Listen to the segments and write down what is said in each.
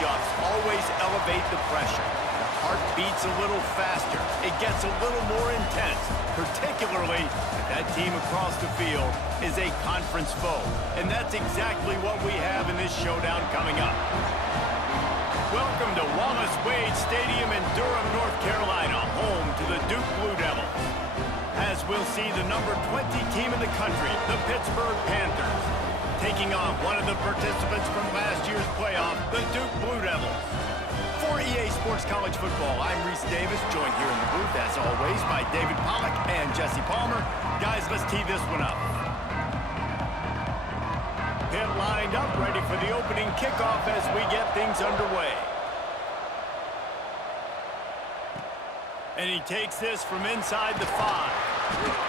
matchups always elevate the pressure. The heart beats a little faster. It gets a little more intense, particularly if that team across the field is a conference foe. And that's exactly what we have in this showdown coming up. Welcome to Wallace Wade Stadium in Durham, North Carolina, home to the Duke Blue Devils. As we'll see the number 20 team in the country, the Pittsburgh Panthers, taking on one of the participants from last year's playoff, the Duke Blue Devils. For EA Sports College Football, I'm Reese Davis, joined here in the booth, as always, by David Pollack and Jesse Palmer. Guys, let's tee this one up. Pit lined up, ready for the opening kickoff as we get things underway. And he takes this from inside the 5.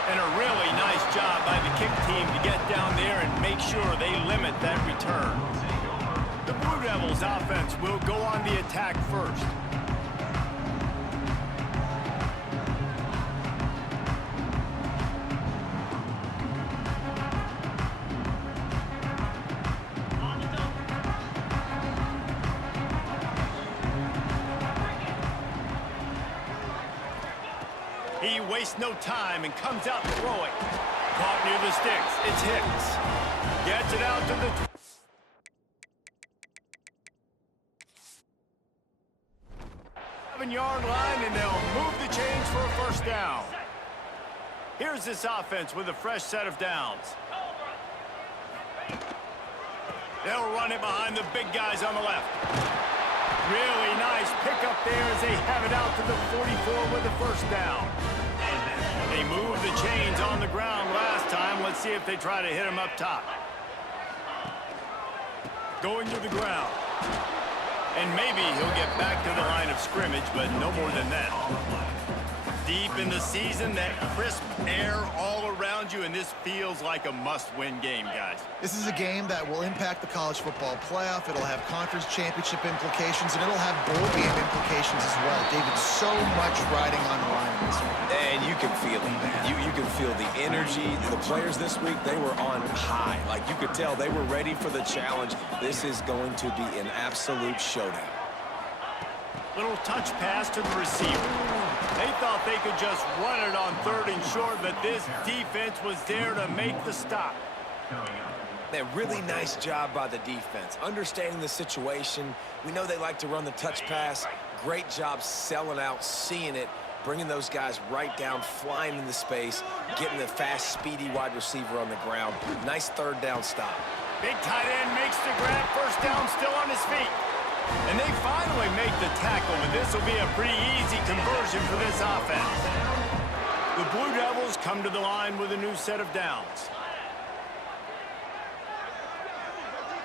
And a really nice job by the kick team to get down there and make sure they limit that return. The Blue Devils offense will go on the attack first. He wastes no time and comes out throwing. Caught near the sticks. It's Hicks. Gets it out to the 7-yard line, and they'll move the chains for a first down. Here's this offense with a fresh set of downs. They'll run it behind the big guys on the left. Really nice pickup there as they have it out to the 44 with the first down. They moved the chains on the ground last time. Let's see if they try to hit him up top. Going to the ground. And maybe he'll get back to the line of scrimmage, but no more than that. Deep in the season, that crisp air all around you, and this feels like a must-win game, guys. This is a game that will impact the college football playoff. It'll have conference championship implications, and it'll have bowl game implications as well. David, so much riding on the line in this one. And you can feel it, man. You can feel the energy. The players this week, they were on high. Like, you could tell they were ready for the challenge. This is going to be an absolute showdown. Little touch pass to the receiver. They thought they could just run it on 3rd and short, but this defense was there to make the stop. Man, really nice job by the defense. Understanding the situation. We know they like to run the touch pass. Great job selling out, seeing it, bringing those guys right down, flying into space, getting the fast, speedy wide receiver on the ground. Nice 3rd down stop. Big tight end makes the grab. First down, still on his feet. And they finally make the tackle, but this will be a pretty easy conversion for this offense. The Blue Devils come to the line with a new set of downs.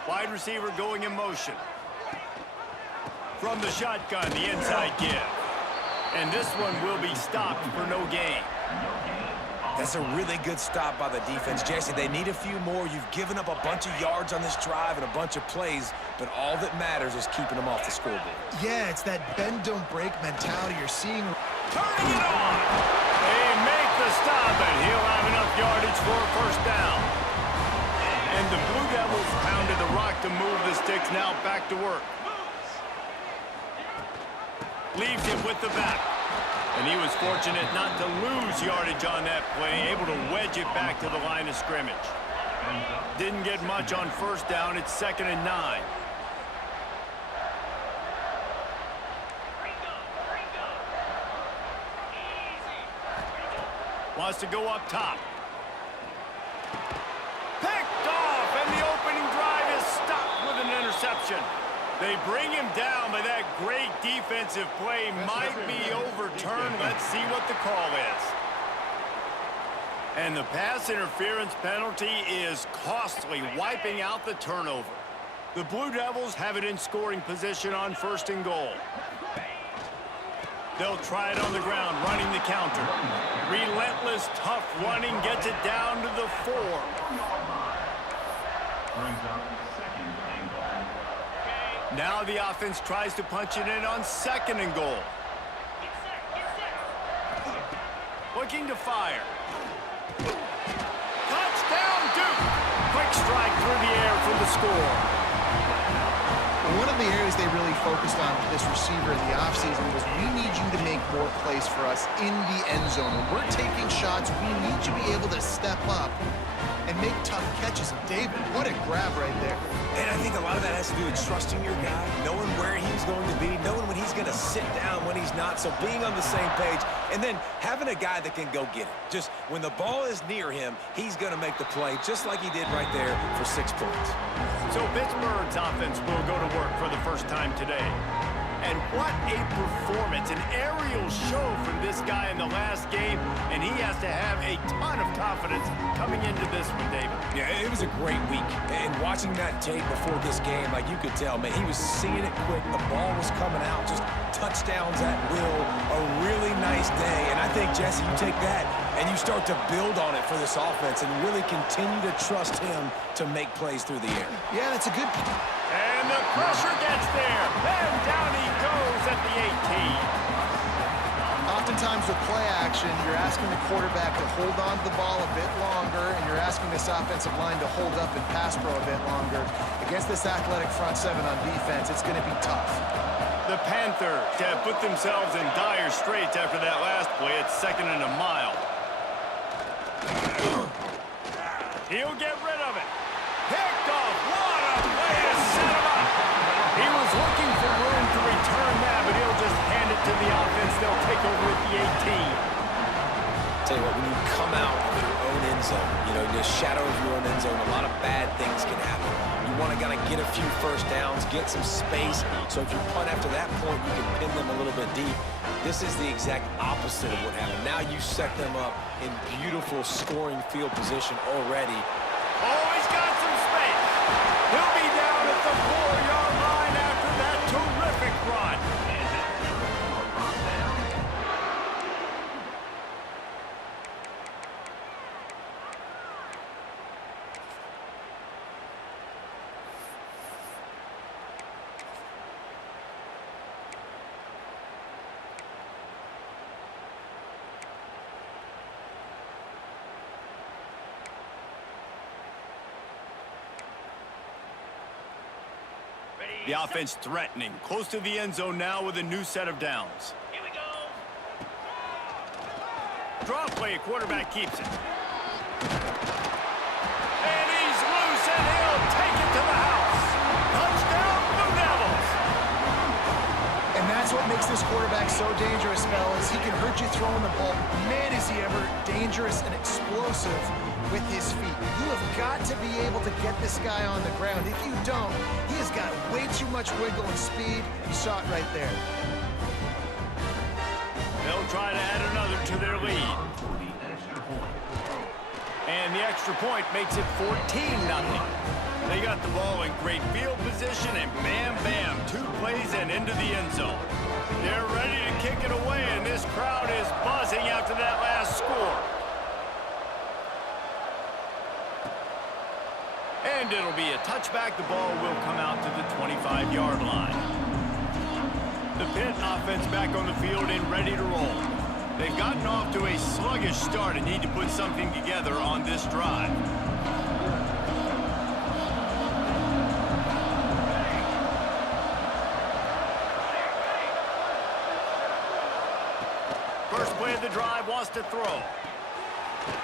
Wide receiver going in motion. From the shotgun, the inside give. And this one will be stopped for no gain. That's a really good stop by the defense. Jesse, they need a few more. You've given up a bunch of yards on this drive and a bunch of plays, but all that matters is keeping them off the scoreboard. Yeah, it's that bend, don't break mentality you're seeing. Turning it on! They make the stop, and he'll have enough yardage for a first down. And the Blue Devils pounded the rock to move the sticks, now back to work. Leaves it with the back. And he was fortunate not to lose yardage on that play, able to wedge it back to the line of scrimmage. Didn't get much on first down. It's 2nd and 9. Wants to go up top. Picked off, and the opening drive is stopped with an interception. They bring him down, but that great defensive play might be overturned. Let's see what the call is. And the pass interference penalty is costly, wiping out the turnover. The Blue Devils have it in scoring position on 1st and goal. They'll try it on the ground, running the counter. Relentless, tough running, gets it down to the 4. Now the offense tries to punch it in on 2nd and goal. Looking to fire. Touchdown, Duke! Quick strike through the air for the score. one of the areas they really focused on with this receiver in the offseason was we need you to make more plays for us in the end zone. When we're taking shots, we need you to be able to step up and make tough catches. And David, what a grab right there. And I think a lot of that has to do with trusting your guy, knowing where he's going to be, knowing when he's going to sit down, when he's not. So being on the same page, and then having a guy that can go get it. Just when the ball is near him, he's going to make the play, just like he did right there for 6 points. So Pittsburgh's offense will go to work for the first time today. And what a performance, an aerial show from this guy in the last game, and he has to have a ton of confidence coming into this one, David. Yeah, it was a great week. And watching that tape before this game, like you could tell, man, he was seeing it quick. The ball was coming out, just touchdowns at will. A really nice day. And I think, Jesse, you take that and you start to build on it for this offense and really continue to trust him to make plays through the air. Yeah, that's a good point. And the pressure gets there. And down he goes at the 18. Oftentimes with play action, you're asking the quarterback to hold on to the ball a bit longer, and you're asking this offensive line to hold up and pass pro a bit longer. Against this athletic front seven on defense, it's going to be tough. The Panthers have put themselves in dire straits after that last play. It's 2nd and a mile. He'll get rid of it. Picked off. What a play to set him up. He was looking for room to return that, but he'll just hand it to the offense. They'll take over at the 18. Tell you what, when you come out of your own end zone, you know, the shadow of your own end zone, a lot of bad things can happen. You want to kind of get a few first downs, get some space, so if you punt after that point, you can pin them a little bit deep. This is the exact opposite of what happened. Now you set them up in beautiful scoring field position already. Oh, he's got some space. He'll be down at the 4-yard line after that terrific run. The offense threatening, close to the end zone now with a new set of downs. Here we go. Draw play, quarterback keeps it. And he's loose, and he'll take it to the house. Touchdown, Blue Devils. And that's what makes this quarterback so dangerous, fellas. He can hurt you throwing the ball. Man, is he ever dangerous and explosive with his feet. You have got to be able to get this guy on the ground. If you don't, he has got way too much wiggle and speed. You saw it right there. They'll try to add another to their lead. And the extra point makes it 14-0. They got the ball in great field position, and bam, bam, 2 plays and into the end zone. They're ready to kick it away, and this crowd is buzzing after that last score. And it'll be a touchback. The ball will come out to the 25-yard line. The Pitt offense back on the field and ready to roll. They've gotten off to a sluggish start and need to put something together on this drive. First play of the drive, wants to throw.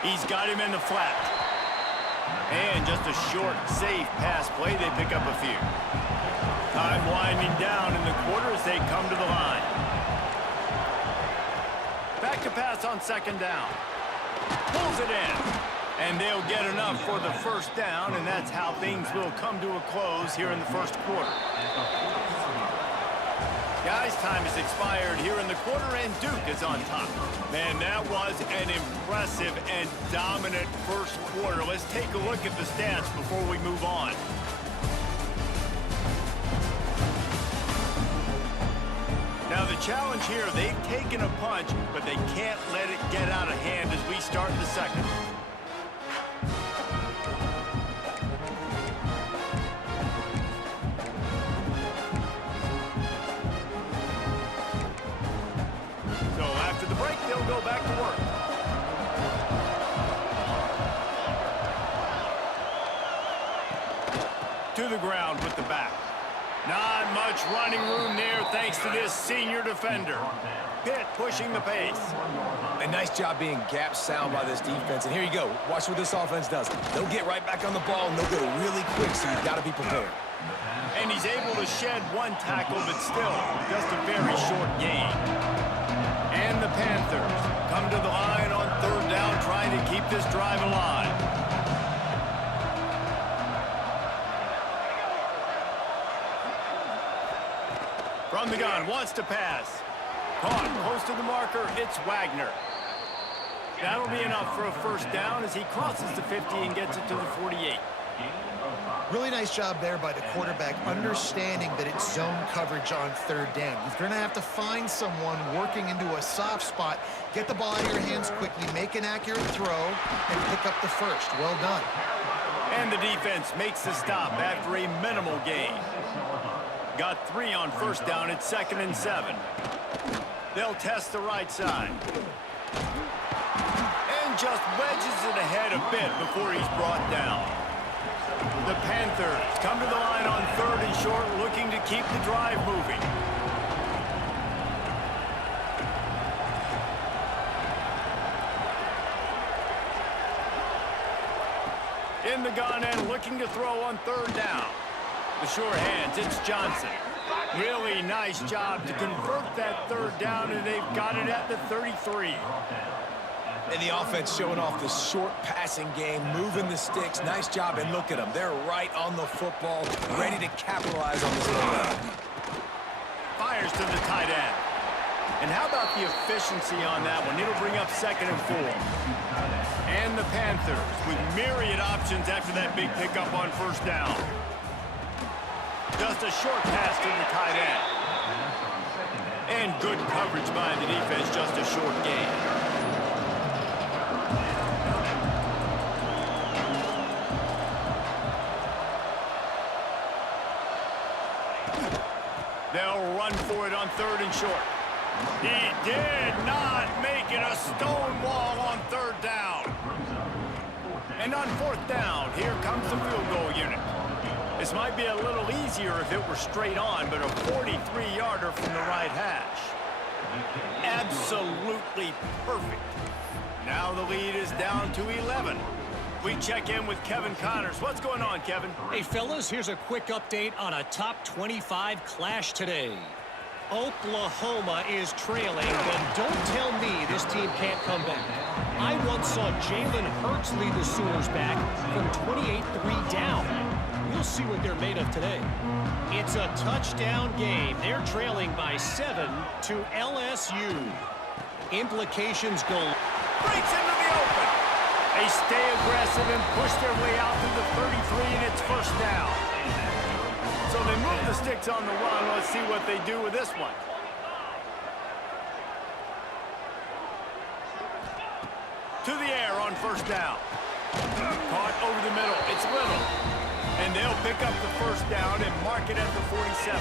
He's got him in the flat. And just a short, safe pass play. They pick up a few. Time winding down in the quarter as they come to the line. Back to pass on 2nd down. Pulls it in. And they'll get enough for the first down, and that's how things will come to a close here in the first quarter. Guys, time has expired here in the quarter, and Duke is on top. Man, that was an impressive and dominant first quarter. Let's take a look at the stats before we move on. Now, the challenge here, they've taken a punch, but they can't let it get out of hand as we start the second. So after the break, they'll go back to work. To the ground with the back. Not much running room there thanks to this senior defender. Pitt pushing the pace. A nice job being gap sound by this defense. And here you go. Watch what this offense does. They'll get right back on the ball, and they'll go really quick, so you've got to be prepared. And he's able to shed one tackle, but still just a very short gain. And the Panthers come to the line on third down, trying to keep this drive alive. From the gun, wants to pass. Caught close to the marker, it's Wagner. That'll be enough for a first down as he crosses the 50 and gets it to the 48. Really nice job there by the quarterback, understanding that it's zone coverage on third down. You're going to have to find someone working into a soft spot, get the ball out of your hands quickly, make an accurate throw, and pick up the first. Well done. And the defense makes the stop after a minimal gain. Got 3 on first down. It's 2nd and 7. They'll test the right side. And just wedges it ahead a bit before he's brought down. The Panthers come to the line on 3rd and short, looking to keep the drive moving. In the gun and looking to throw on 3rd down. The sure hands, it's Johnson. Really nice job to convert that 3rd down, and they've got it at the 33. And the offense showing off the short passing game, moving the sticks. Nice job, and look at them. They're right on the football, ready to capitalize on this momentum. Fires to the tight end. And how about the efficiency on that one? It'll bring up 2nd and 4. And the Panthers with myriad options after that big pickup on first down. Just a short pass to the tight end. And good coverage by the defense, just a short gain. They'll run for it on 3rd and short. He did not make it a stone wall on 3rd down. And on 4th down, here comes the field goal unit. This might be a little easier if it were straight on, but a 43-yarder from the right hash. Absolutely perfect. Now the lead is down to 11. We check in with Kevin Connors. What's going on, Kevin? Hey, fellas, here's a quick update on a top 25 clash today. Oklahoma is trailing, but don't tell me this team can't come back. I once saw Jalen Hurts lead the Sooners back from 28-3 down. We'll see what they're made of today. It's a touchdown game. They're trailing by 7 to LSU. Implications go. Breaks into the open. They stay aggressive and push their way out to the 33, and it's first down. So they move the sticks on the run. Let's see what they do with this one. To the air on first down. Caught over the middle. It's Little. And they'll pick up the first down and mark it at the 47.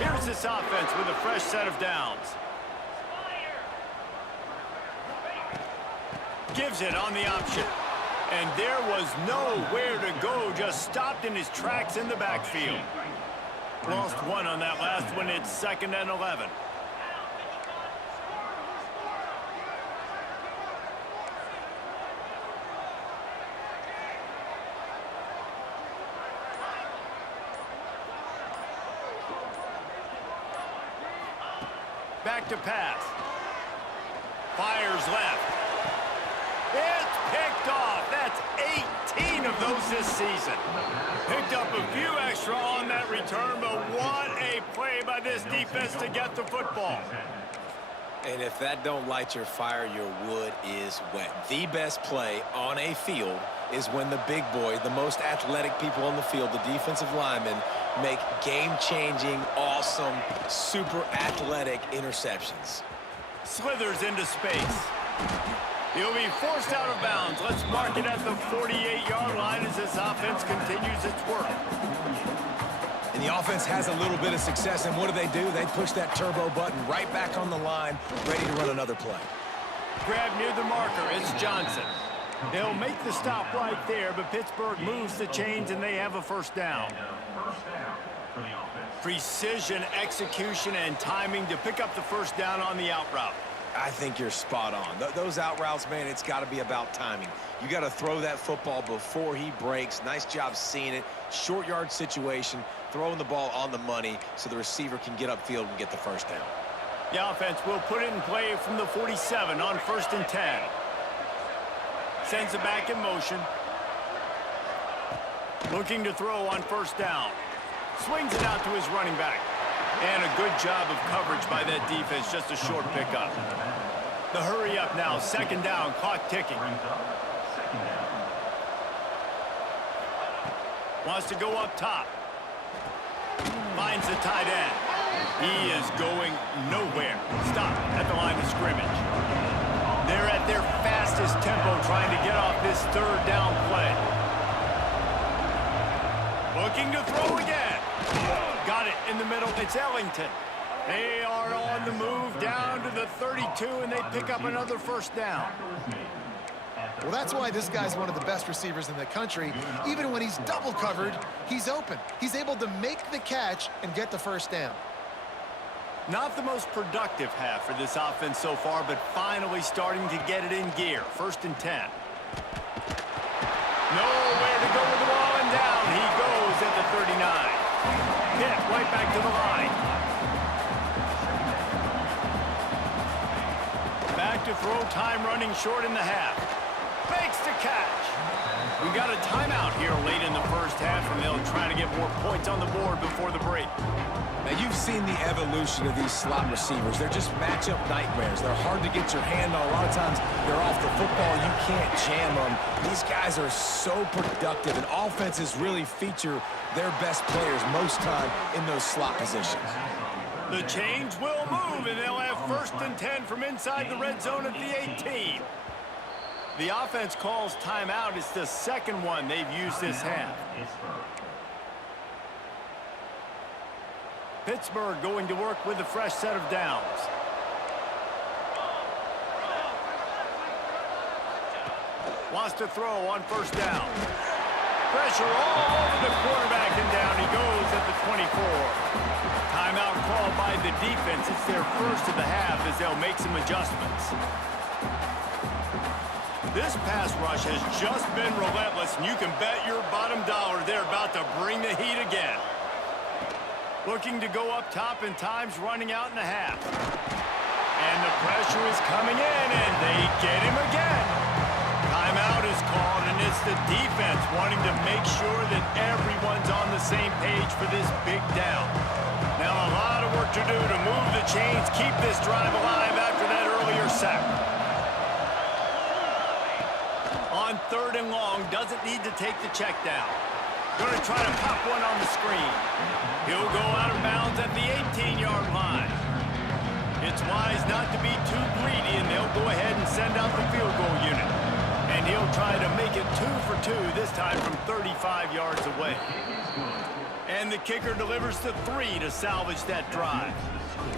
Here's this offense with a fresh set of downs. Gives it on the option. And there was nowhere to go, just stopped in his tracks in the backfield. Lost 1 on that last one. It's 2nd and 11. Back to pass. Fires left. It's picked off. That's 18 of those this season. Picked up a few extra on that return, but what a play by this defense to get the football. And if that don't light your fire, your wood is wet. The best play on a field is when the big boy, the most athletic people on the field, the defensive linemen, make game-changing, awesome, super athletic interceptions. Slithers into space. He'll be forced out of bounds. Let's mark it at the 48-yard line as this offense continues its work. And the offense has a little bit of success, and what do? They push that turbo button right back on the line, ready to run another play. Grab near the marker. It's Johnson. They'll make the stop right there, but Pittsburgh moves the chains, and they have a first down. Precision, execution, and timing to pick up the first down on the out route. I think you're spot on. Those out routes, man, it's got to be about timing. You got to throw that football before he breaks. Nice job seeing it. Short yard situation, throwing the ball on the money so the receiver can get upfield and get the first down. The offense will put it in play from the 47 on 1st and 10. Sends it back in motion. Looking to throw on 1st down. Swings it out to his running back. And a good job of coverage by that defense, just a short pickup. The hurry up now, 2nd down, clock ticking. Wants to go up top. Finds the tight end. He is going nowhere. Stop at the line of scrimmage. They're at their fastest tempo trying to get off this 3rd down play. Looking to throw again. Got it in the middle. It's Ellington. They are on the move down to the 32, and they pick up another 1st down. Well, that's why this guy's one of the best receivers in the country. Even when he's double covered, he's open. He's able to make the catch and get the 1st down. Not the most productive half for this offense so far, but finally starting to get it in gear. 1st and 10. Nowhere to go with the ball, and down he goes at the 39. Hit right back to the line. Back to throw, time running short in the half. Makes the catch. We got a timeout here late in the 1st half, and they'll try to get more points on the board before the break. Now, you've seen the evolution of these slot receivers. They're just matchup nightmares. They're hard to get your hand on. A lot of times, they're off the football. You can't jam them. These guys are so productive, and offenses really feature their best players most time in those slot positions. The change will move, and they'll have 1st and 10 from inside the red zone at the 18. The offense calls timeout. It's the 2nd one they've used this half. Pittsburgh going to work with a fresh set of downs. Wants to throw on 1st down. Pressure all over the quarterback, and down he goes at the 24. Timeout called by the defense. It's their 1st of the half as they'll make some adjustments. This pass rush has just been relentless, and you can bet your bottom dollar they're about to bring the heat again. Looking to go up top, and time's running out in the half. And the pressure is coming in, and they get him again. Timeout is called, and it's the defense wanting to make sure that everyone's on the same page for this big down. Now a lot of work to do to move the chains, keep this drive alive after that earlier sack. On 3rd and long, doesn't need to take the check down. Going to try to pop one on the screen. He'll go out of bounds at the 18-yard line. It's wise not to be too greedy, and they'll go ahead and send out the field goal unit. And he'll try to make it 2 for 2, this time from 35 yards away. And the kicker delivers the 3 to salvage that drive.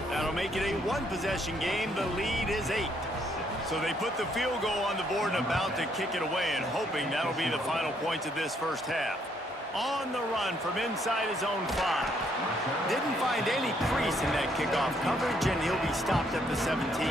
That'll make it a 1-possession game. The lead is 8. So they put the field goal on the board and about to kick it away, and hoping that'll be the final points of this 1st half. On the run from inside his own 5. Didn't find any crease in that kickoff coverage, and he'll be stopped at the 17.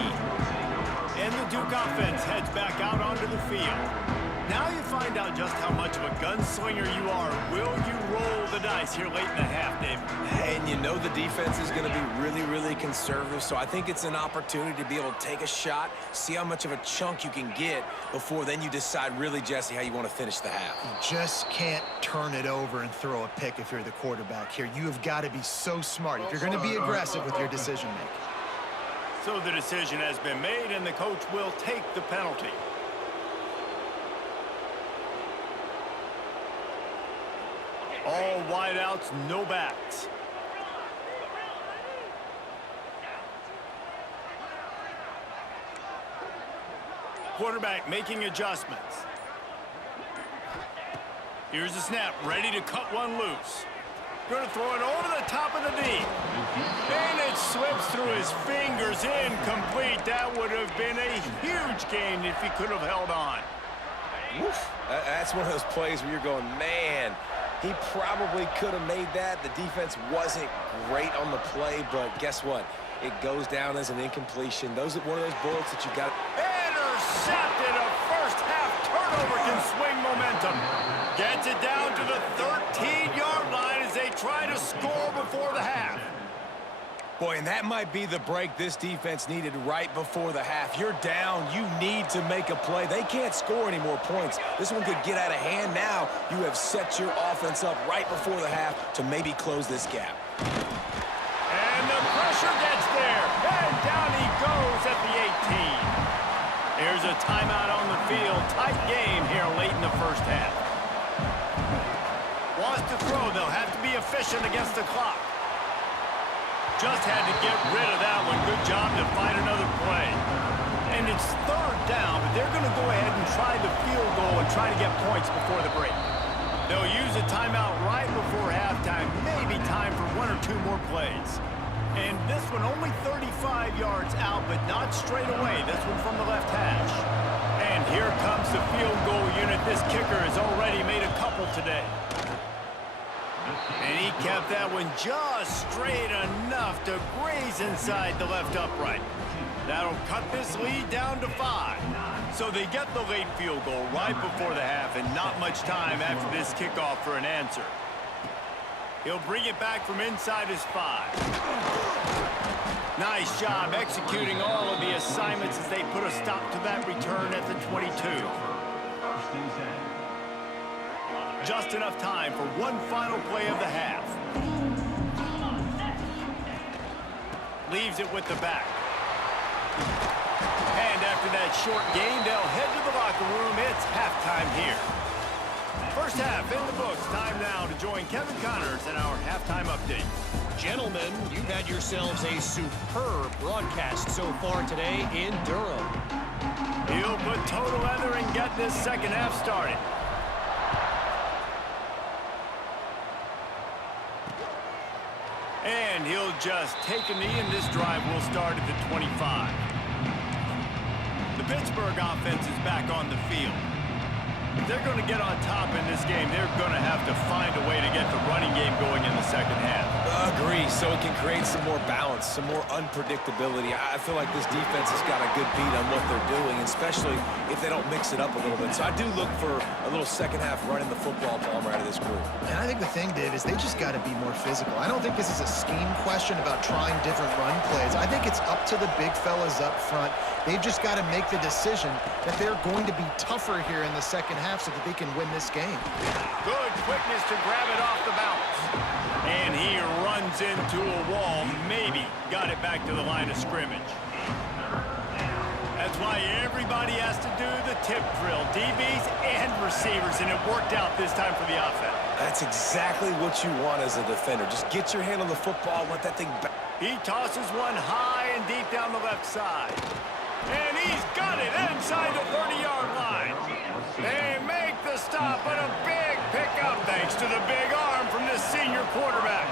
And the Duke offense heads back out onto the field. Now you find out just how much of a gunslinger you are. Will you roll the dice here late in the half, David? And you know the defense is going to be really, really conservative, so I think it's an opportunity to be able to take a shot, see how much of a chunk you can get before then you decide really, Jesse, how you want to finish the half. You just can't turn it over and throw a pick if you're the quarterback here. You have got to be so smart if you're going to be aggressive with your decision-making. So the decision has been made, and the coach will take the penalty. All wideouts, no backs. Quarterback making adjustments. Here's the snap, ready to cut one loose. Going to throw it over the top of the knee. And it slips through his fingers, incomplete. That would have been a huge gain if he could have held on. Woof. That's one of those plays where you're going, man, He probably could have made that. The defense wasn't great on the play, but guess what? It goes down as an incompletion. Those are one of those bullets that you got. Intercepted. A first-half turnover can swing momentum. Gets it down to the 13-yard line as they try to score before the half. Boy, and that might be the break this defense needed right before the half. You're down. You need to make a play. They can't score any more points. This one could get out of hand now. You have set your offense up right before the half to maybe close this gap. And the pressure gets there. And down he goes at the 18. Here's a timeout on the field. Tight game here late in the first half. Wants to throw. They'll have to be efficient against the clock. Just had to get rid of that one. Good job to find another play. And it's third down, but they're going to go ahead and try the field goal and try to get points before the break. They'll use a timeout right before halftime. Maybe time for one or two more plays. And this one only 35 yards out, but not straight away. This one from the left hash. And here comes the field goal unit. This kicker has already made a couple today. And he kept that one just straight enough to graze inside the left upright. That'll cut this lead down to 5. So they get the late field goal right before the half, and not much time after this kickoff for an answer. He'll bring it back from inside his 5. Nice job executing all of the assignments as they put a stop to that return at the 22. Just enough time for one final play of the half. Leaves it with the back. And after that short game, they'll head to the locker room. It's halftime here. First half in the books. Time now to join Kevin Connors in our halftime update. Gentlemen, you've had yourselves a superb broadcast so far today in Durham. He'll put total leather and get this second half started. And he'll just take a knee, and this drive will start at the 25. The Pittsburgh offense is back on the field. If they're going to get on top in this game, they're going to have to find a way to get the running game going in the second half. Agree, so it can create some more balance, some more unpredictability. I feel like this defense has got a good beat on what they're doing, especially if they don't mix it up a little bit. So I do look for a little second half running the football Palmer out of this group. And I think the thing, Dave, is they just got to be more physical. I don't think this is a scheme question about trying different run plays. I think it's up to the big fellas up front. They've just got to make the decision that they're going to be tougher here in the second half so that they can win this game. Good quickness to grab it off the bounce. And he runs into a wall. Maybe got it back to the line of scrimmage. That's why everybody has to do the tip drill. DBs and receivers, and it worked out this time for the offense. That's exactly what you want as a defender. Just get your hand on the football, let that thing back. He tosses one high and deep down the left side. And he's got it inside the 30-yard line. They make the stop, but a big pickup thanks to the big arm from this senior quarterback.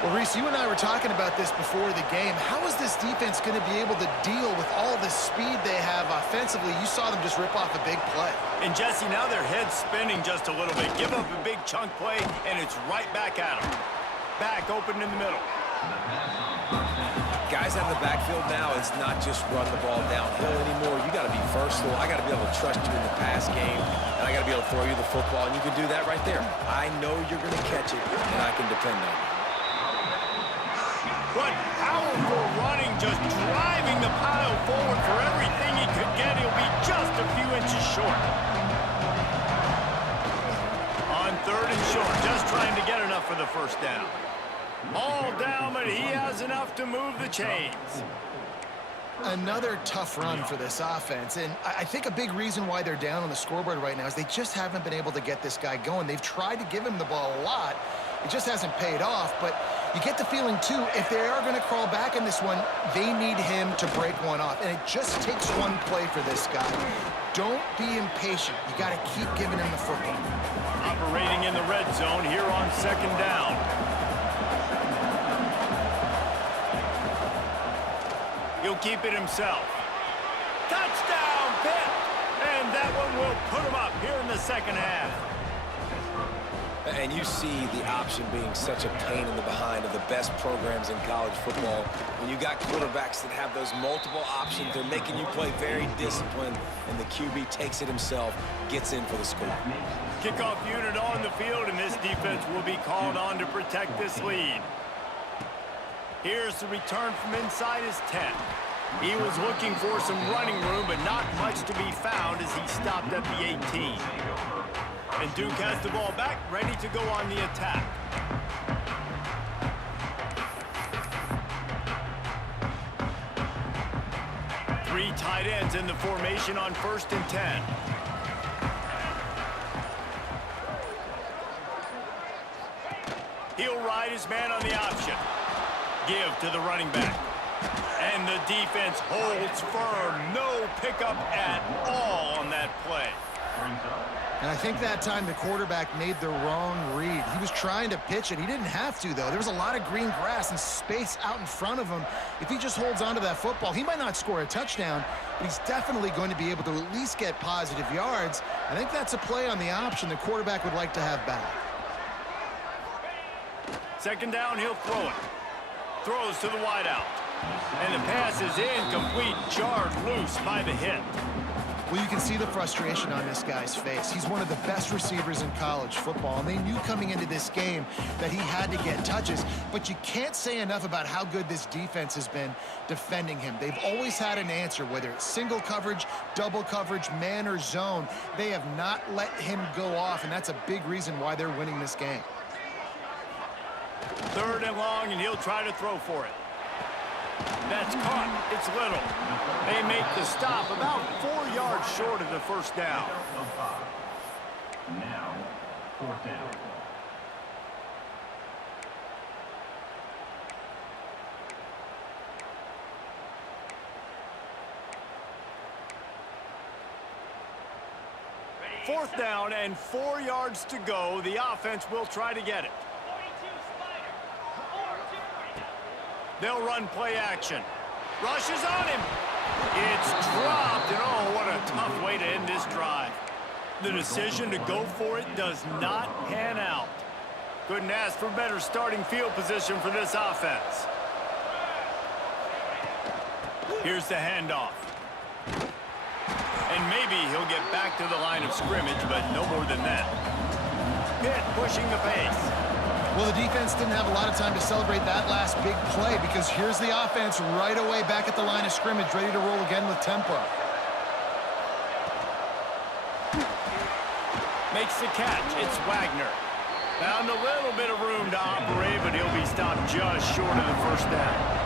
Well, Reese, you and I were talking about this before the game. How is this defense going to be able to deal with all the speed they have offensively? You saw them just rip off a big play. And, Jesse, now their head's spinning just a little bit. Give up a big chunk play, and it's right back at them. Back open in the middle. Guys out of the backfield now, it's not just run the ball downhill anymore. You got to be versatile. I got to be able to trust you in the pass game, and I got to be able to throw you the football, and you can do that right there. I know you're going to catch it, and I can depend on you. But powerful running, just driving the pile forward for everything he could get. He'll be just a few inches short. On third and short, just trying to get enough for the first down. All down, but he has enough to move the chains. Another tough run for this offense, and I think a big reason why they're down on the scoreboard right now is they just haven't been able to get this guy going. They've tried to give him the ball a lot. It just hasn't paid off, but you get the feeling, too, if they are going to crawl back in this one, they need him to break one off, and it just takes one play for this guy. Don't be impatient. You got to keep giving him the football. Operating in the red zone here on second down. He'll keep it himself. Touchdown, Pitt! And that one will put him up here in the second half. And you see the option being such a pain in the behind of the best programs in college football. When you got quarterbacks that have those multiple options, they're making you play very disciplined, and the QB takes it himself, gets in for the score. Kickoff unit on the field, and this defense will be called on to protect this lead. Here's the return from inside his 10. He was looking for some running room, but not much to be found as he stopped at the 18. And Duke has the ball back, ready to go on the attack. Three tight ends in the formation on 1st and 10. He'll ride his man on the option. Give to the running back. And the defense holds firm. No pickup at all on that play. And I think that time the quarterback made the wrong read. He was trying to pitch it. He didn't have to, though. There was a lot of green grass and space out in front of him. If he just holds on to that football, he might not score a touchdown, but he's definitely going to be able to at least get positive yards. I think that's a play on the option the quarterback would like to have back. 2nd down, he'll throw it. Throws to the wideout. And the pass is incomplete, jarred loose by the hit. Well, you can see the frustration on this guy's face. He's one of the best receivers in college football, and they knew coming into this game that he had to get touches, but you can't say enough about how good this defense has been defending him. They've always had an answer, whether it's single coverage, double coverage, man or zone. They have not let him go off, and that's a big reason why they're winning this game. 3rd and long, and he'll try to throw for it. That's caught. It's Little. They make the stop about 4 yards short of the 1st down. Now, 4th down. Fourth down and 4 yards to go. The offense will try to get it. They'll run play action. Rushes on him. It's dropped, and oh, what a tough way to end this drive. The decision to go for it does not pan out. Couldn't ask for better starting field position for this offense. Here's the handoff. And maybe he'll get back to the line of scrimmage, but no more than that. Pitt pushing the pace. Well, the defense didn't have a lot of time to celebrate that last big play because here's the offense right away back at the line of scrimmage, ready to roll again with tempo. Makes the catch. It's Wagner. Found a little bit of room to operate, but he'll be stopped just short of the 1st down.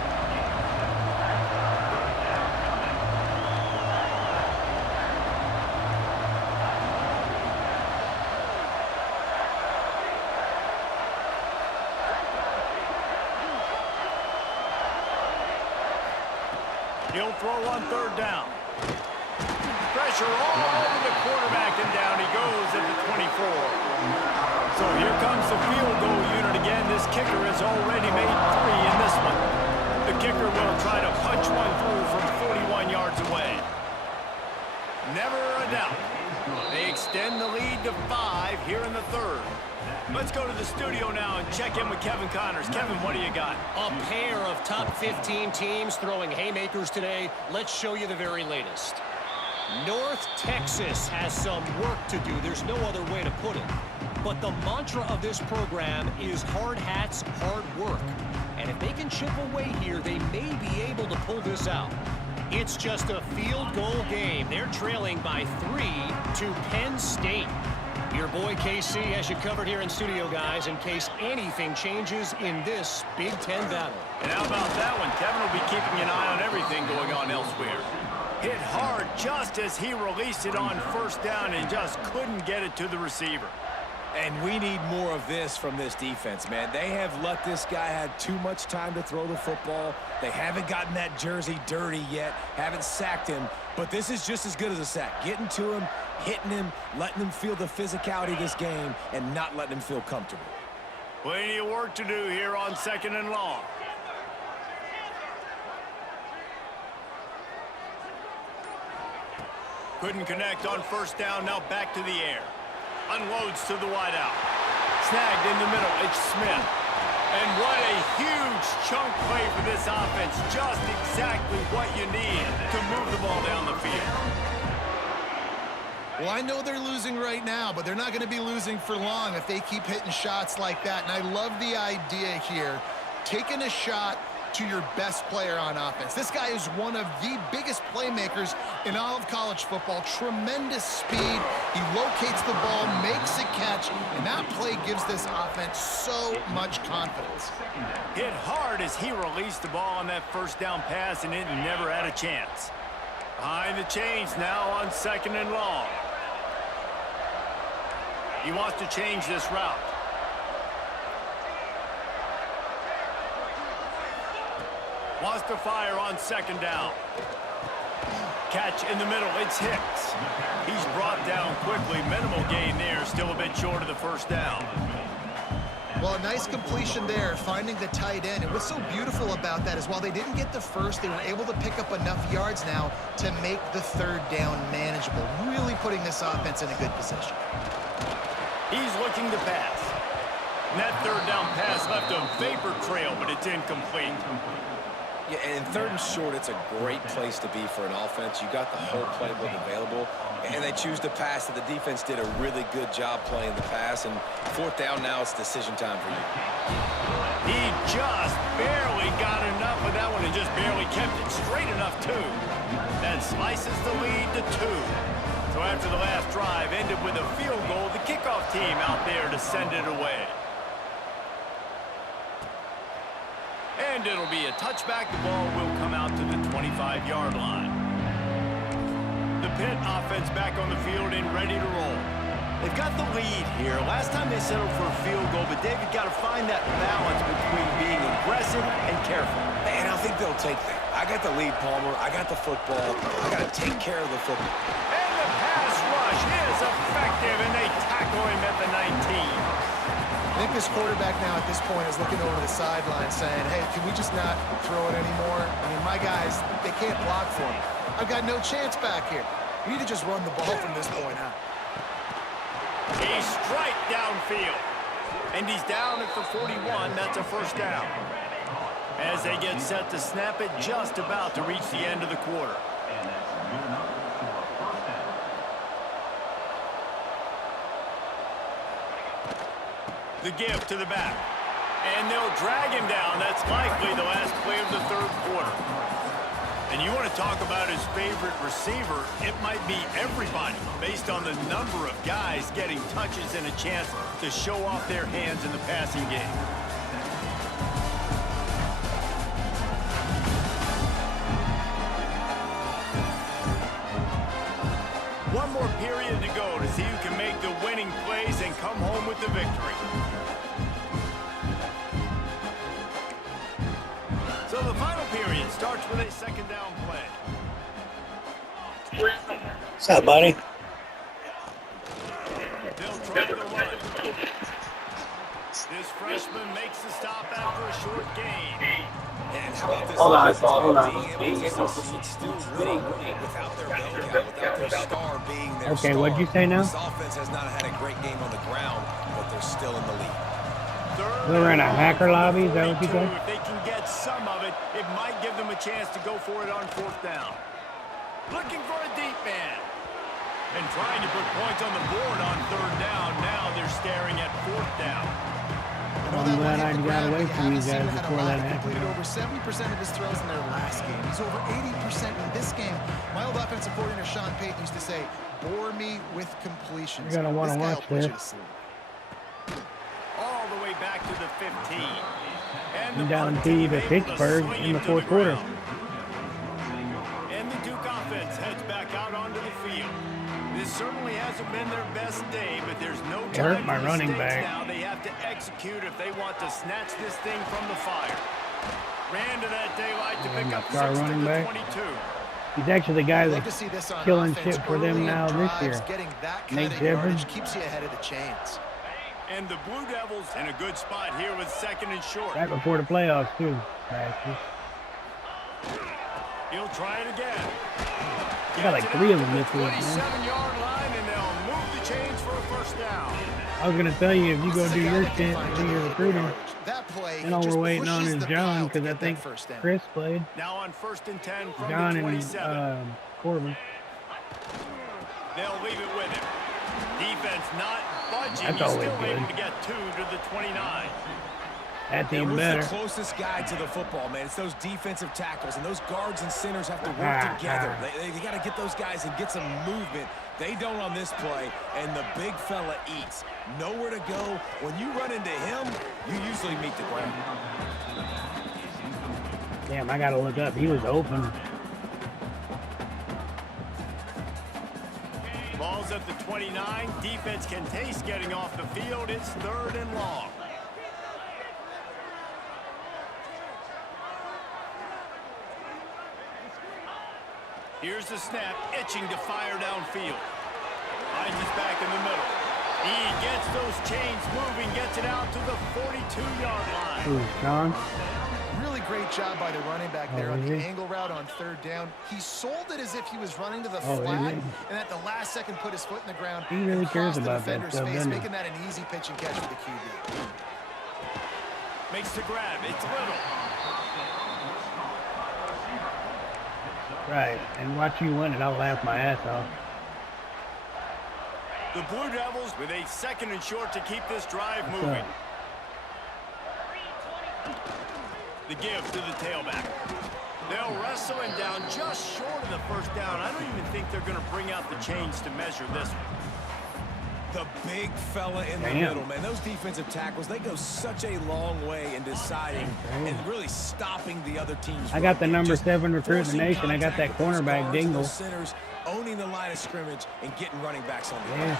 He'll throw on 3rd down. Pressure all over the quarterback, and down he goes at the 24. So here comes the field goal unit again. This kicker has already made 3 in this one. The kicker will try to punch one through from 41 yards away. Never a doubt. They extend the lead to 5 here in the 3rd. Let's go to the studio now and check in with Kevin Connors. Kevin, what do you got? A pair of top 15 teams throwing haymakers today. Let's show you the very latest. North Texas has some work to do. There's no other way to put it. But the mantra of this program is hard hats, hard work. And if they can chip away here, they may be able to pull this out. It's just a field goal game. They're trailing by 3 to Penn State. Your boy KC has you covered here in studio, guys, in case anything changes in this Big Ten battle. And how about that one? Kevin will be keeping an eye on everything going on elsewhere. Hit hard just as he released it on 1st down and just couldn't get it to the receiver. And we need more of this from this defense, man. They have let this guy have too much time to throw the football. They haven't gotten that jersey dirty yet, haven't sacked him, but this is just as good as a sack. Getting to him, hitting him, letting him feel the physicality of this game, and not letting him feel comfortable. Plenty of work to do here on 2nd and long. Couldn't connect on 1st down, now back to the air. Unloads to the wideout. Snagged in the middle, it's Smith. And what a huge chunk play for this offense. Just exactly what you need to move the ball down the field. Well, I know they're losing right now, but they're not going to be losing for long if they keep hitting shots like that. And I love the idea here, taking a shot to your best player on offense. This guy is one of the biggest playmakers in all of college football. Tremendous speed. He locates the ball, makes a catch, and that play gives this offense so much confidence. Hit hard as he released the ball on that first down pass, and it never had a chance. Behind the chains now on 2nd and long. He wants to change this route. Wants to fire on 2nd down. Catch in the middle, it's Hicks. He's brought down quickly. Minimal gain there, still a bit short of the first down. Well, a nice completion there, finding the tight end. And what's so beautiful about that is while they didn't get the first, they were able to pick up enough yards now to make the 3rd down manageable. Really putting this offense in a good position. He's looking to pass. And that 3rd down pass left a vapor trail, but it's incomplete. Yeah, and 3rd and short, it's a great place to be for an offense. You got the whole playbook available, and they choose to pass. And the defense did a really good job playing the pass. And 4th down now, it's decision time for you. He just barely got enough of that one and just barely kept it straight enough, too. That slices the lead to 2. So after the last drive ended with a field goal, the kickoff team out there to send it away. And it'll be a touchback. The ball will come out to the 25-yard line. The Pitt offense back on the field and ready to roll. They've got the lead here. Last time they settled for a field goal, but David got to find that balance between being aggressive and careful. And I think they'll take that. I got the lead, Palmer. I got the football. I got to take care of the football. And the pass rush is effective, and they tackle him at the 19. I think this quarterback now at this point is looking over the sideline saying, hey, can we just not throw it anymore? I mean, my guys, they can't block for me. I've got no chance back here. We need to just run the ball from this point out. He's straight downfield. And he's down at the 41. That's a 1st down. As they get set to snap it, just about to reach the end of the quarter. The give to the back. And they'll drag him down. That's likely the last play of the 3rd quarter. And you want to talk about his favorite receiver, it might be everybody based on the number of guys getting touches and a chance to show off their hands in the passing game. One more period to go to see who can make the winning plays and come home with the victory. So the final period starts with a 2nd down play. What's up, buddy? They'll try to run. This freshman makes the stop after a short gain. And how about this? Hold on. Being able to succeed, still winning without their bell cow, without their star being their Okay, star. what'd you say now? This offense has not had a great game on the ground, but they're still in the lead. We're in a hacker lobby, is that what you said? If they can get some of it, it might give them a chance to go for it on 4th down. Looking for a deep man. And trying to put points on the board on 3rd down. Now they're staring at 4th down. I'm glad I got away from you guys before that He happened. completed over 70% of his throws in their last game. He's over 80% in this game. My old offensive coordinator, Sean Payton, used to say, bore me with completions. You're gonna wanna This guy watch will put you this. to sleep. All the way back to the 15. And I'm the down punt to team able to Pittsburgh swing in the him to 4th quarter. ground. And the Duke offense heads back out onto the field. This certainly hasn't been their best day, but there's no It time hurt my for running mistakes back. now. They have to execute if they want to snatch this thing from the fire. Ran to that daylight to pick my up star 6 to running the back. 22. He's actually the guy Love to that's see this on killing offense. shit for them Early in now this drives, year. Getting that Nate kind of yardage Gibbons. keeps you ahead of the chains. And the Blue Devils in a good spot here with 2nd and short. right before the playoffs too. Bastards. He'll try it again. I got like 3 of them this week, man. 27-yard line, and they'll move the chains for a first down. I was gonna tell you, if you go do your shit, do your recruiting. That play, And all just we're waiting on pushes is the John, pile to because I get that think first down. Chris played. Now on 1st and 10 from John the and 27. Corbin. They'll leave it with him. Defense not budging. That's He's always still good. able to get 2 to the 29. That's And even who's better. the closest guy to the football, man? It's those defensive tackles, and those guards and centers have to work together. They got to get those guys and get some movement. They don't on this play, and the big fella eats. Nowhere to go. When you run into him, you usually meet the ground. Damn, I gotta look up. He was open. Ball's at the 29. Defense can taste getting off the field. It's 3rd and long. Here's the snap, itching to fire downfield. Finds his back in the middle. He gets those chains moving, gets it out to the 42-yard line. Ooh, John. Really great job by the running back there on is the he? angle route on 3rd down. He sold it as if he was running to the Oh, is flat, he? and at the last second put his foot in the ground. He really and cares crossed the about that defender's stuff, face, doesn't he? making that an easy pitch and catch for the QB. Makes the grab. It's Little. Right, and watch you win it. I'll laugh my ass off. The Blue Devils with a 2nd and short to keep this drive What's moving. up? The give to the tailback. They'll wrestle him down just short of the first down. I don't even think they're going to bring out the chains to measure this one. The big fella in the Damn. middle, man. Those defensive tackles, they go such a long way in deciding and really stopping the other team's I got the run. number Just 7 recruit in the forcing nation. I got that contact with those cornerback guards and Dingle. those centers, owning the line of scrimmage and getting running backs on the Yeah.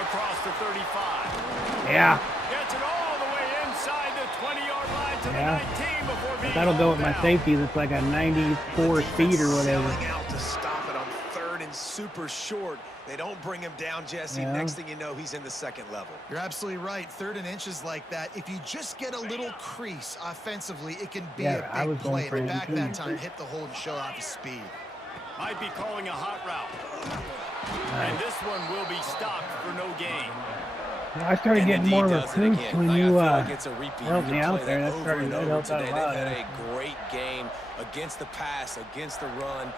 Across the 35. Yeah. Gets it all the way inside the 20-yard line to the 19 before being That'll go with my down. safety. That's like a 94 speed or whatever. Selling out to stop it on 3rd and super short. They don't bring him down, Jesse. Yeah. Next thing you know, he's in the 2nd level. You're absolutely right. 3rd and inches like that, if you just get a little crease offensively, it can be Yeah, I a was big going play. for And it back too. that time, hit the hole and show off his speed. Might be calling a hot route. And this one will be stopped for no gain. I started And getting the D more does it recruits again. when Like, you I feel like it's a repeat. helped You me can out play there. that That over started and that over helped out today. a lot. They've had a great game against the pass, against the run,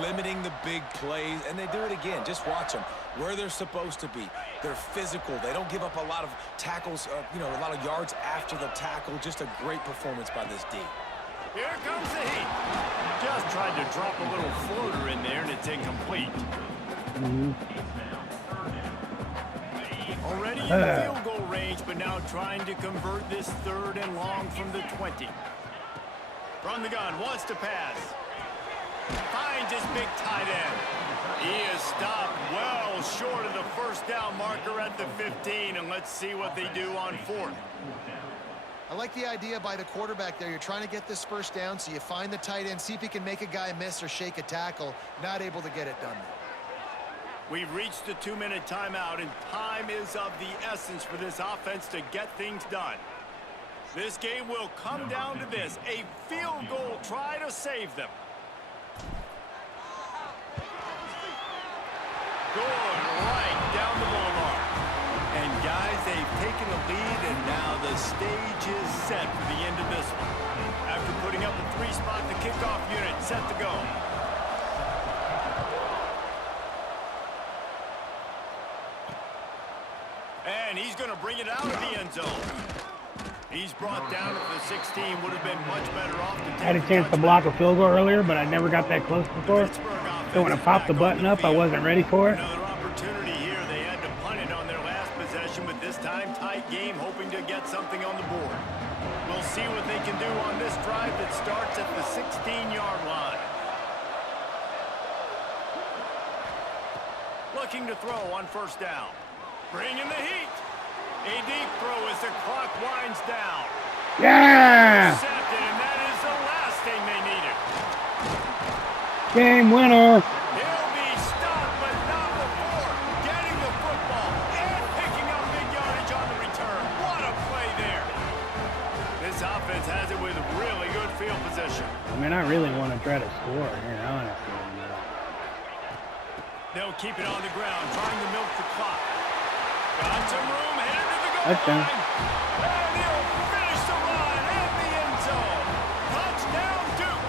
limiting the big plays, and they do it again. Just watch them where they're supposed to be. They're physical. They don't give up a lot of tackles, a lot of yards after the tackle. Just a great performance by this D. Here comes the heat. Just tried to drop a little floater in there, and it's incomplete. Already in the field goal range, but now trying to convert this 3rd and long from the 20. From the gun, wants to pass. Finds his big tight end. He is stopped well short of the first down marker at the 15, and let's see what they do on 4th. I like the idea by the quarterback there. You're trying to get this first down, so you find the tight end, see if he can make a guy miss or shake a tackle. Not able to get it done. We've reached the 2-minute timeout, and time is of the essence for this offense to get things done. This game will come down to this, a field goal try to save them. Good right down the boulevard. And guys, they've taken the lead, and now the stage is set for the end of this one. After putting up a 3-spot, the kickoff unit set to go. And he's going to bring it out of the end zone. He's brought down at the 16. Would have been much better off to I had a chance to block a field goal earlier, but I never got that close before. So when I popped the button up, I wasn't ready for it. Another opportunity here. They had to punt it on their last possession, but this time tight game, hoping to get something on the board. We'll see what they can do on this drive that starts at the 16-yard line. Looking to throw on first down. Bringing the heat. A deep throw as the clock winds down. Yeah! Intercepted, and that is the last thing they needed. Game winner. He'll be stopped, but not before getting the football and picking up big yardage on the return. What a play there. This offense has it with really good field position. I mean, I really want to try to score here, honestly. They'll keep it on the ground, trying to milk the clock. Got some room, headed to the goal Touchdown. line. And he'll finish the run in the end zone. Touchdown, Duke.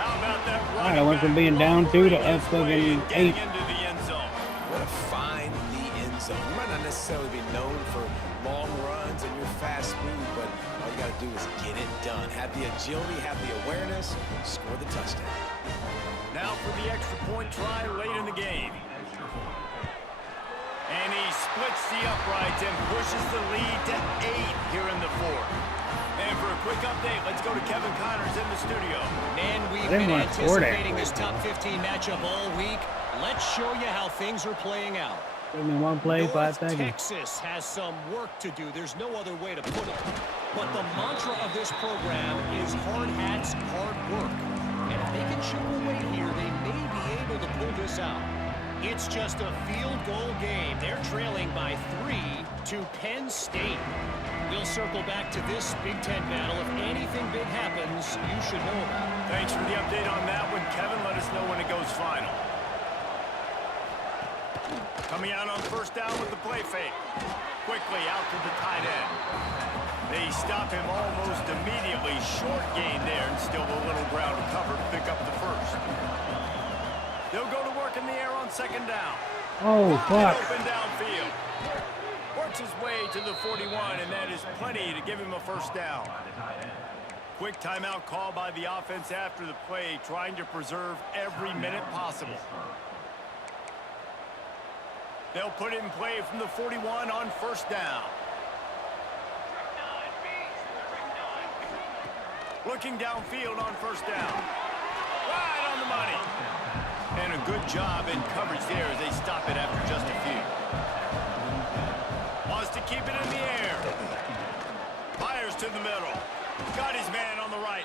How about that All right, I went from being down 2 to up fucking 8. Into the end zone. What a find the end zone. You might not necessarily be known for long runs and your fast speed, but all you got to do is get it done. Have the agility, have the awareness, score the touchdown. Now for the extra point try late in the game. And he splits the uprights and pushes the lead to 8 here in the fourth. And for a quick update, let's go to Kevin Connors in the studio. Man, we've didn't been want to score that anticipating this quick, top 15 matchup all week. Let's show you how things are playing out. Give me one play, 5 North seconds. Texas has some work to do. There's no other way to put it. But the mantra of this program is hard hats, hard work. And if they can chip away here, they may be able to pull this out. It's just a field goal game. They're trailing by 3 to Penn State. We'll circle back to this Big Ten battle. If anything big happens, you should know about it. Thanks for the update on that one, Kevin. Let us know when it goes final. Coming out on first down with the play fake. Quickly out to the tight end. They stop him almost immediately. Short gain there, and still a little ground to cover to pick up the first. They'll go to work in the air on second down. Oh, fuck. Open downfield. Works his way to the 41, and that is plenty to give him a first down. Quick timeout call by the offense after the play, trying to preserve every minute possible. They'll put it in play from the 41 on first down. Looking downfield on first down. Right on the money. And a good job in coverage there as they stop it after just a few. Wants to keep it in the air. Fires to the middle. Got his man on the right.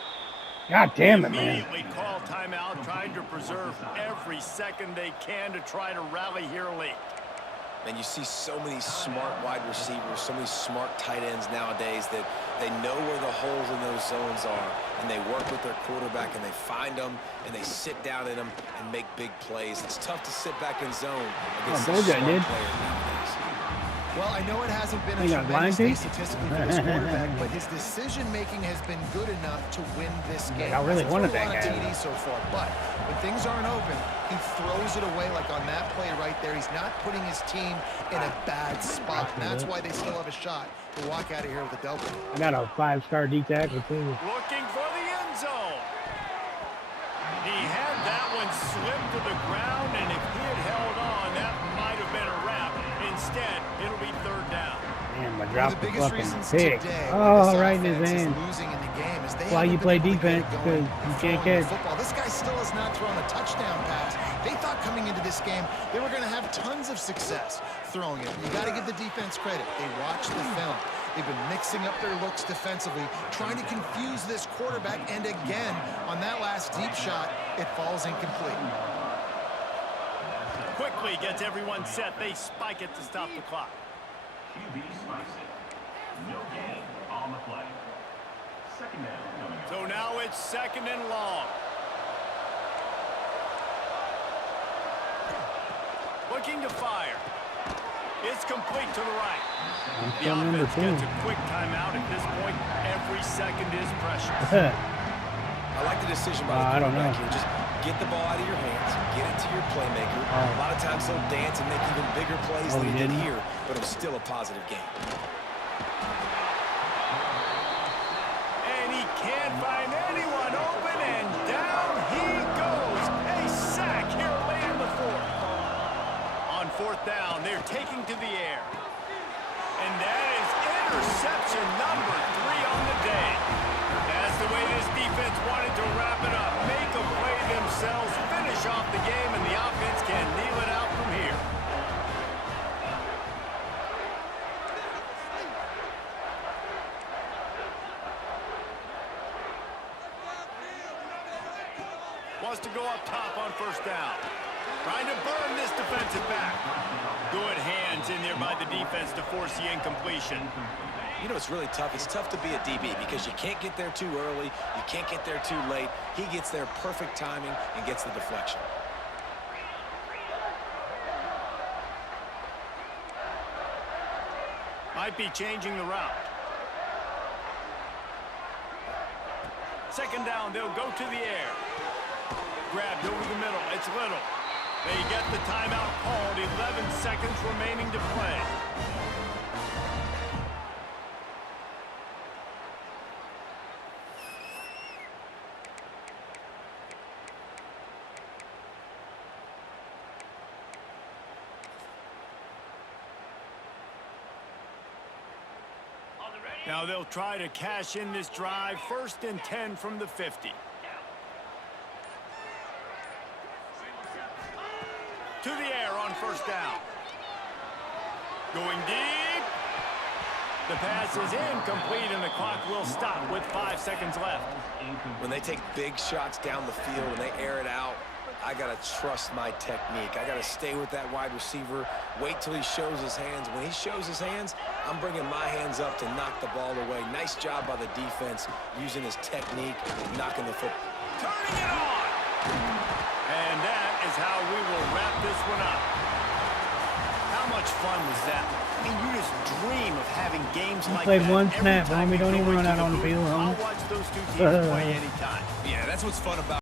God damn it, man. Immediately call timeout, trying to preserve every second they can to try to rally here late. And you see so many smart wide receivers, so many smart tight ends nowadays that they know where the holes in those zones are, and they work with their quarterback, and they find them, and they sit down in them and make big plays. It's tough to sit back in zone against a smart player nowadays. Well, I know it hasn't been a He got blind tremendous day tape? statistically for this quarterback, but his decision-making has been good enough to win this game. I really wanted that Hasn't thrown a lot guy. of TDs so far, but when things aren't open, he throws it away like on that play right there. He's not putting his team in a bad spot, and that's why they still have a shot to walk out of here with a double. I got a 5-star D tackle, too. Looking for the end zone. He had that one slip to the ground, and if he had held on, that might have been a wrap. Instead, it'll be third down. Damn, I One of dropped the the biggest fucking reasons pick. today Oh, this right in his offense is hand. losing in the game is they Why you haven't play been able to get defense, it going 'cause you throwing can't the catch. football. This guy still has not thrown a touchdown pass. They thought coming into this game they were going to have tons of success throwing it. You got to give the defense credit. They watched the film. They've been mixing up their looks defensively, trying to confuse this quarterback, and again, on that last deep shot, it falls incomplete. Quickly gets everyone set. They spike it to stop the clock. QB spikes it. No gain on the play. Second down coming up. So now it's second and long. Looking to fire. It's complete to the right. I'm The still number offense 2. gets a quick timeout. At this point, every second is precious. I like the decision by the I don't know. quarterback here. Just get the ball out of your hands, get it to your playmaker. A lot of times he'll dance and make even bigger plays Oh, than he he did didn't? here, but it was still a positive game. And he can't find anyone open, and down he goes. A sack here late in the fourth. On fourth down, they're taking to the air. And that is interception number 3 on the day. That's the way this defense wanted to wrap it up. Make a play themselves, finish off the game, and the offense can kneel it out from here. Wants to go up top on first down. Trying to burn this defensive back. Good hands in there by the defense to force the incompletion. You know, it's really tough. It's tough to be a DB because you can't get there too early. You can't get there too late. He gets there perfect timing and gets the deflection. might be changing the route. Second down, they'll go to the air. Grabbed over the middle. It's Little. They get the timeout called. 11 seconds remaining to play. Now they'll try to cash in this drive. 1st and 10 from the 50. To the air on 1st down. Going deep. The pass is incomplete, and the clock will stop with 5 seconds left. When they take big shots down the field and they air it out, I got to trust my technique. I got to stay with that wide receiver, wait till he shows his hands. When he shows his hands, I'm bringing my hands up to knock the ball away. Nice job by the defense using his technique, knocking the foot. Turning it on! And that is how we will wrap this one up. How much fun was that? I mean, you just dream of having games like that. Played one snap, homie. Don't even run out on the field, homie. I'll watch those two teams play anytime. Yeah, that's what's fun about